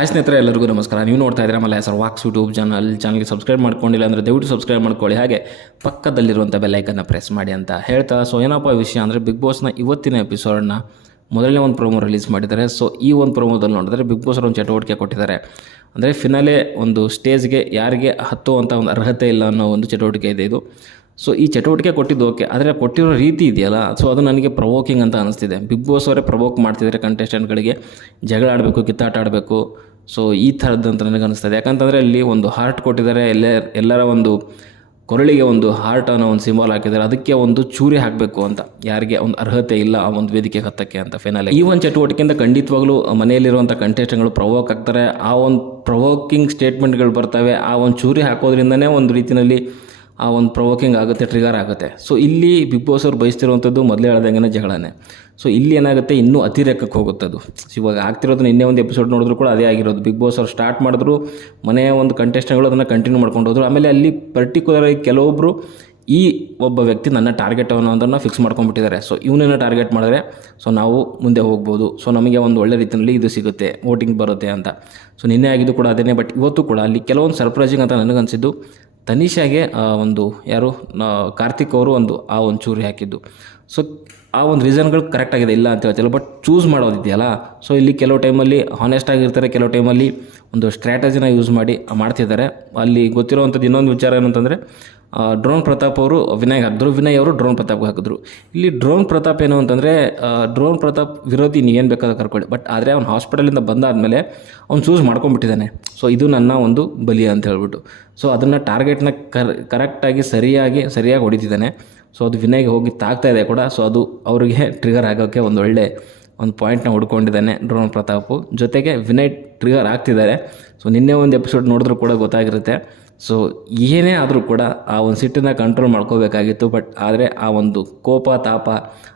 Hi ಸ್ನೇಹಿತರೆ, ಎಲ್ಲರಿಗೂ ನಮಸ್ಕಾರ. ನೀವು ನೋಡ್ತಾ ಇದ್ದೀರಾ Malla sir walks YouTube channel. ಚಾನಲ್ಗೆ ಸಬ್ಸ್ಕ್ರೈಬ್ ಮಾಡ್ಕೊಂಡಿಲ್ಲ ಅಂದರೆ ದಯವಿಟ್ಟು ಸಬ್ಸ್ಕ್ರೈಬ್ ಮಾಡ್ಕೊಳ್ಳಿ. ಹಾಗೆ ಪಕ್ಕದಲ್ಲಿರುವಂಥ ಬೆಲ್ಲೈಕನ್ನು ಪ್ರೆಸ್ ಮಾಡಿ ಅಂತ ಹೇಳ್ತಾ. ಸೊ ಏನಪ್ಪ ವಿಷಯ ಅಂದರೆ ಬಿಗ್ ಬಾಸ್ನ ಇವತ್ತಿನ ಎಪಿಸೋಡನ್ನ ಮೊದಲನೇ ಒಂದು ಪ್ರೋಮೋ ರಿಲೀಸ್ ಮಾಡಿದ್ದಾರೆ. ಸೊ ಈ ಒಂದು ಪ್ರೋಮೋದಲ್ಲಿ ನೋಡಿದ್ರೆ ಬಿಗ್ ಬಾಸ್ ಒಂದು ಚಟುವಟಿಕೆ ಕೊಟ್ಟಿದ್ದಾರೆ. ಅಂದರೆ ಫಿನಾಲೆ ಒಂದು ಸ್ಟೇಜ್ಗೆ ಯಾರಿಗೆ ಹತ್ತುವಂಥ ಒಂದು ಅರ್ಹತೆ ಇಲ್ಲ ಅನ್ನೋ ಒಂದು ಚಟುವಟಿಕೆ ಇದೆ ಇದು. ಸೊ ಈ ಚಟುವಟಿಕೆ ಕೊಟ್ಟಿದ್ದು ಓಕೆ. ಆದರೆ ಕೊಟ್ಟಿರೋ ರೀತಿ ಇದೆಯಲ್ಲ? ಸೊ ಅದು ನನಗೆ ಪ್ರವೋಕಿಂಗ್ ಅಂತ ಅನಿಸ್ತಿದೆ. ಬಿಗ್ ಬಾಸ್ ಅವರೇ ಪ್ರವೋಕ್ ಮಾಡ್ತಿದ್ದಾರೆ ಕಂಟೆಸ್ಟೆಂಟ್ಗಳಿಗೆ ಜಗಳ ಆಡಬೇಕು, ಕಿತ್ತಾಟ ಆಡಬೇಕು. ಸೊ ಈ ಥರದ್ದು ಅಂತ ನನಗೆ ಅನಿಸ್ತದೆ ಯಾಕಂತಂದರೆ ಅಲ್ಲಿ ಒಂದು ಹಾರ್ಟ್ ಕೊಟ್ಟಿದ್ದಾರೆ, ಎಲ್ಲ, ಎಲ್ಲರ ಒಂದು ಕೊರಳಿಗೆ ಒಂದು ಹಾರ್ಟ್ ಅನ್ನೋ ಒಂದು ಸಿಂಬಲ್ ಹಾಕಿದ್ದಾರೆ. ಅದಕ್ಕೆ ಒಂದು ಚೂರಿ ಹಾಕಬೇಕು ಅಂತ. ಯಾರಿಗೆ ಒಂದು ಅರ್ಹತೆ ಇಲ್ಲ ಆ ಒಂದು ವೇದಿಕೆ ಹತ್ತಕ್ಕೆ ಅಂತ ಫೈನಲ್ ಈ ಒಂದು ಚಟುವಟಿಕೆಯಿಂದ ಖಂಡಿತವಾಗ್ಲೂ ಮನೆಯಲ್ಲಿರುವಂಥ ಕಂಟೆಸ್ಟೆಂಟ್ಗಳು ಪ್ರವೋಕ್ ಆಗ್ತಾರೆ. ಆ ಒಂದು ಪ್ರವೋಕಿಂಗ್ ಸ್ಟೇಟ್ಮೆಂಟ್ಗಳು ಬರ್ತವೆ. ಆ ಒಂದು ಚೂರಿ ಹಾಕೋದ್ರಿಂದನೇ ಒಂದು ರೀತಿಯಲ್ಲಿ ಆ ಒಂದು ಪ್ರೊವೋಕಿಂಗ್ ಆಗುತ್ತೆ ಟ್ರಿಗರ್ ಆಗುತ್ತೆ. ಸೊ ಇಲ್ಲಿ ಬಿಗ್ ಬಾಸ್ ಅವ್ರು ಬಯಸ್ತಿರುವಂಥದ್ದು ಮೊದಲೇ ಹೇಳ್ದಂಗೆ ಜಗಳನೇ. ಸೊ ಇಲ್ಲಿ ಏನಾಗುತ್ತೆ, ಇನ್ನೂ ಅತಿರೇಕಕ್ಕೆ ಹೋಗುತ್ತೆ ಅದು ಇವಾಗ ಆಗ್ತಿರೋದು ನಿನ್ನೆ ಒಂದು ಎಪಿಸೋಡ್ ನೋಡಿದ್ರು ಕೂಡ ಅದೇ ಆಗಿರೋದು. ಬಿಗ್ ಬಾಸ್ ಅವ್ರು ಸ್ಟಾರ್ಟ್ ಮಾಡಿದ್ರು ಮನೆಯ ಒಂದು ಕಂಟೆಸ್ಟೆಂಟ್ಗಳು ಅದನ್ನು ಕಂಟಿನ್ಯೂ ಮಾಡ್ಕೊಂಡು ಹೋದ್ರು. ಆಮೇಲೆ ಅಲ್ಲಿ ಪರ್ಟಿಕ್ಯುಲರ್ ಆಗಿ ಕೆಲವೊಬ್ಬರು ಈ ಒಬ್ಬ ವ್ಯಕ್ತಿ ನನ್ನ ಟಾರ್ಗೆಟ್ ಅವನು ಅದನ್ನು ಫಿಕ್ಸ್ ಮಾಡ್ಕೊಂಬಿಟ್ಟಿದ್ದಾರೆ ಸೊ ಇವನನ್ನು ಟಾರ್ಗೆಟ್ ಮಾಡಿದ್ರೆ ಸೊ ನಾವು ಮುಂದೆ ಹೋಗ್ಬೋದು. ಸೊ ನಮಗೆ ಒಂದು ಒಳ್ಳೆ ರೀತಿಯಲ್ಲಿ ಇದು ಸಿಗುತ್ತೆ ವೋಟಿಂಗ್ ಬರುತ್ತೆ ಅಂತ. ಸೊ ನಿನ್ನೆ ಆಗಿದ್ದು ಕೂಡ ಅದೇನೇ ಬಟ್ ಇವತ್ತು ಕೂಡ ಅಲ್ಲಿ ಕೆಲವೊಂದು ಸರ್ಪ್ರೈಸಿಂಗ್ ಅಂತ ನನಗನ್ಸಿದ್ದು ತನಿಷಾಗೆ ಒಂದು ಯಾರು ಕಾರ್ತಿಕ್ ಅವರು ಒಂದು ಆ ಒಂದು ಚೂರಿ ಹಾಕಿದ್ದು. ಸೊ ಆ ಒಂದು ರೀಸನ್ಗಳು ಕರೆಕ್ಟ್ ಆಗಿದೆ, ಇಲ್ಲ ಅಂತ ಹೇಳ್ತಿಲ್ಲ ಬಟ್ ಚೂಸ್ ಮಾಡೋದಿದೆಯಲ್ಲ? ಸೊ ಇಲ್ಲಿ ಕೆಲವು ಟೈಮಲ್ಲಿ ಹಾನೆಸ್ಟ್ ಆಗಿರ್ತಾರೆ, ಕೆಲವು ಟೈಮಲ್ಲಿ ಒಂದು ಸ್ಟ್ರಾಟಜಿನ ಯೂಸ್ ಮಾಡಿ ಮಾಡ್ತಿದ್ದಾರೆ. ಅಲ್ಲಿ ಗೊತ್ತಿರುವಂಥದ್ದು ಇನ್ನೊಂದು ವಿಚಾರ ಏನಂತಂದರೆ ಡ್ರೋನ್ ಪ್ರತಾಪ್ ಅವರು ವಿನಯ್ ಹಾಕಿದ್ರು. ವಿನಯ್ ಅವರು ಡ್ರೋನ್ ಪ್ರತಾಪ್ಗೆ ಹಾಕಿದ್ರು. ಇಲ್ಲಿ ಡ್ರೋನ್ ಪ್ರತಾಪ್ ಏನು ಅಂತಂದರೆ ಡ್ರೋನ್ ಪ್ರತಾಪ್ ವಿರೋಧಿ ನೀವೇನು ಬೇಕಾದ ಕರ್ಕೊಳ್ಳಿ ಬಟ್ ಆದರೆ ಅವ್ನು ಹಾಸ್ಪಿಟಲಿಂದ ಬಂದಾದಮೇಲೆ ಅವ್ನು ಚೂಸ್ ಮಾಡ್ಕೊಂಬಿಟ್ಟಿದ್ದಾನೆ ಸೊ ಇದು ನನ್ನ ಒಂದು ಬಲಿ ಅಂತ ಹೇಳ್ಬಿಟ್ಟು. ಸೊ ಅದನ್ನು ಟಾರ್ಗೆಟ್ನ ಕರ್ ಕರೆಕ್ಟಾಗಿ ಸರಿಯಾಗಿ ಸರಿಯಾಗಿ ಹೊಡಿತಿದ್ದಾನೆ. ಸೊ ಅದು ವಿನಯ್ಗೆ ಹೋಗಿ ತಾಗ್ತಾ ಇದೆ ಕೂಡ. ಸೊ ಅದು ಅವರಿಗೆ ಟ್ರಿಗರ್ ಆಗೋಕ್ಕೆ ಒಂದು ಒಳ್ಳೆ ಒಂದು ಪಾಯಿಂಟ್ನ ಹುಡ್ಕೊಂಡಿದ್ದಾನೆ ಡ್ರೋನ್ ಪ್ರತಾಪು. ಜೊತೆಗೆ ವಿನಯ್ ಟ್ರಿಗರ್ ಆಗ್ತಿದ್ದಾರೆ. ಸೊ ನಿನ್ನೆ ಒಂದು ಎಪಿಸೋಡ್ ನೋಡಿದ್ರು ಕೂಡ ಗೊತ್ತಾಗಿರುತ್ತೆ. ಸೊ ಏನೇ ಆದರೂ ಕೂಡ ಆ ಒಂದು ಸಿಟ್ಟನ್ನು ಕಂಟ್ರೋಲ್ ಮಾಡ್ಕೋಬೇಕಾಗಿತ್ತು ಬಟ್ ಆದರೆ ಆ ಒಂದು ಕೋಪ, ತಾಪ,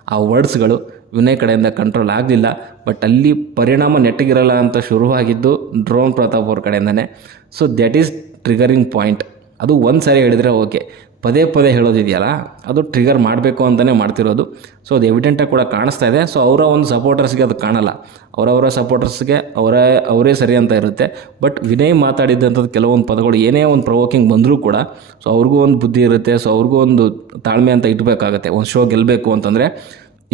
ಆ ವರ್ಡ್ಸ್ಗಳು ವಿನಯ್ ಕಡೆಯಿಂದ ಕಂಟ್ರೋಲ್ ಆಗಲಿಲ್ಲ. ಬಟ್ ಅಲ್ಲಿ ಪರಿಣಾಮ ನೆಟ್ಟಗಿರಲ್ಲ ಅಂತ ಶುರುವಾಗಿದ್ದು ಡ್ರೋನ್ ಪ್ರತಾಪ್ ಅವ್ರ ಕಡೆಯಿಂದನೇ. So that is triggering point ಅದು ಒಂದು ಸಾರಿ ಹೇಳಿದರೆ ಓಕೆ ಪದೇ ಪದೇ ಹೇಳೋದಿದೆಯಲ್ಲ, ಅದು ಟ್ರಿಗರ್ ಮಾಡಬೇಕು ಅಂತಲೇ ಮಾಡ್ತಿರೋದು. ಸೊ ಅದು ಎವಿಡೆಂಟಾಗಿ ಕೂಡ ಕಾಣಿಸ್ತಾ ಇದೆ. ಸೊ ಅವರ ಒಂದು ಸಪೋರ್ಟರ್ಸ್ಗೆ ಅದು ಕಾಣಲ್ಲ. ಅವರವರ ಸಪೋರ್ಟರ್ಸ್ಗೆ ಅವರೇ ಅವರೇ ಸರಿ ಅಂತ ಇರುತ್ತೆ. ಬಟ್ ವಿನಯ್ ಮಾತಾಡಿದ್ದಂಥದ್ದು ಕೆಲವೊಂದು ಪದಗಳು ಏನೇ ಒಂದು ಪ್ರವೋಕಿಂಗ್ ಬಂದರೂ ಕೂಡ ಸೊ ಅವ್ರಿಗೂ ಒಂದು ಬುದ್ಧಿ ಇರುತ್ತೆ. ಸೊ ಅವ್ರಿಗೂ ಒಂದು ತಾಳ್ಮೆ ಅಂತ ಇಡಬೇಕಾಗತ್ತೆ ಒಂದು ಶೋ ಗೆಲ್ಲಬೇಕು ಅಂತಂದರೆ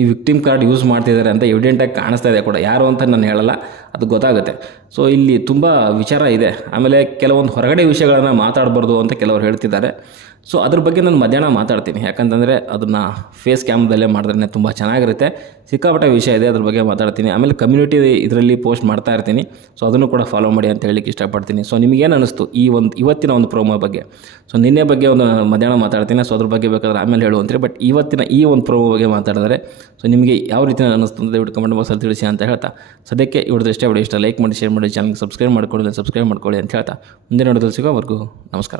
ಈ ವಿಕ್ಟಿಮ್ ಕಾರ್ಡ್ ಯೂಸ್ ಮಾಡ್ತಿದ್ದಾರೆ ಅಂತ ಎವಿಡೆಂಟಾಗಿ ಕಾಣಿಸ್ತಾ ಇದೆ ಕೂಡ. ಯಾರು ಅಂತ ನಾನು ಹೇಳಲ್ಲ, ಅದು ಗೊತ್ತಾಗುತ್ತೆ. ಸೊ ಇಲ್ಲಿ ತುಂಬ ವಿಚಾರ ಇದೆ. ಆಮೇಲೆ ಕೆಲವೊಂದು ಹೊರಗಡೆ ವಿಷಯಗಳನ್ನು ಮಾತಾಡಬಾರ್ದು ಅಂತ ಕೆಲವರು ಹೇಳ್ತಿದ್ದಾರೆ. ಸೊ ಅದ್ರ ಬಗ್ಗೆ ನಾನು ಮಧ್ಯಾಹ್ನ ಮಾತಾಡ್ತೀನಿ. ಯಾಕಂತಂದರೆ ಅದನ್ನು ಫೇಸ್ ಕ್ಯಾಮ್ರದಲ್ಲೇ ಮಾಡಿದ್ರೆ ತುಂಬ ಚೆನ್ನಾಗಿರುತ್ತೆ. ಸಿಕ್ಕಾಪಟ್ಟೆ ವಿಷಯ ಇದೆ, ಅದ್ರ ಬಗ್ಗೆ ಮಾತಾಡ್ತೀನಿ. ಆಮೇಲೆ ಕಮ್ಯುನಿಟಿ ಇದರಲ್ಲಿ ಪೋಸ್ಟ್ ಮಾಡ್ತಾ ಇರ್ತೀನಿ. ಸೊ ಅದನ್ನು ಕೂಡ ಫಾಲೋ ಮಾಡಿ ಅಂತ ಹೇಳಲಿಕ್ಕೆ ಇಷ್ಟಪಡ್ತೀನಿ. ಸೊ ನಿಮಗೇನು ಅನಿಸ್ತು ಈ ಒಂದು, ಇವತ್ತಿನ ಒಂದು ಪ್ರೋಮೋ ಬಗ್ಗೆ? ಸೊ ನಿನ್ನೆ ಬಗ್ಗೆ ಒಂದು ಮಧ್ಯಾಹ್ನ ಮಾತಾಡ್ತೀನಿ. ಸೊ ಅದ್ರ ಬಗ್ಗೆ ಬೇಕಾದ್ರೆ ಆಮೇಲೆ ಹೇಳುವಂತೀರಿ ಬಟ್ ಇವತ್ತಿನ ಈ ಒಂದು ಪ್ರೋಮೋ ಬಗ್ಗೆ ಮಾತಾಡಿದರೆ ಸೊ ನಿಮಗೆ ಯಾವ ರೀತಿ ಅನಿಸ್ತು ಅಂತ ದಯವಿಟ್ಟು ಕಮೆಂಟ್ ಬಾಕ್ಸಲ್ಲಿ ತಿಳಿಸಿ ಅಂತ ಹೇಳ್ತಾ. ಸದ್ಯಕ್ಕೆ ಇವ್ರದ್ದು ಇಷ್ಟ ವಿಡಿಯೋ ಇಷ್ಟ ಲೈಕ್ ಮಾಡಿ ಶೇರ್ ಮಾಡಿ ಚಾನಲ್ಗೆ ಸಬ್ಸ್ಕ್ರೈಬ್ ಮಾಡ್ಕೊಳ್ಳಿ ಸಬ್ಸ್ಕ್ರೈಬ್ ಮಾಡ್ಕೊಳ್ಳಿ ಅಂತ ಹೇಳ್ತಾ. ಮುಂದೆ ನೋಡೋದು ಸಿಗೋವರೆಗೂ ನಮಸ್ಕಾರ.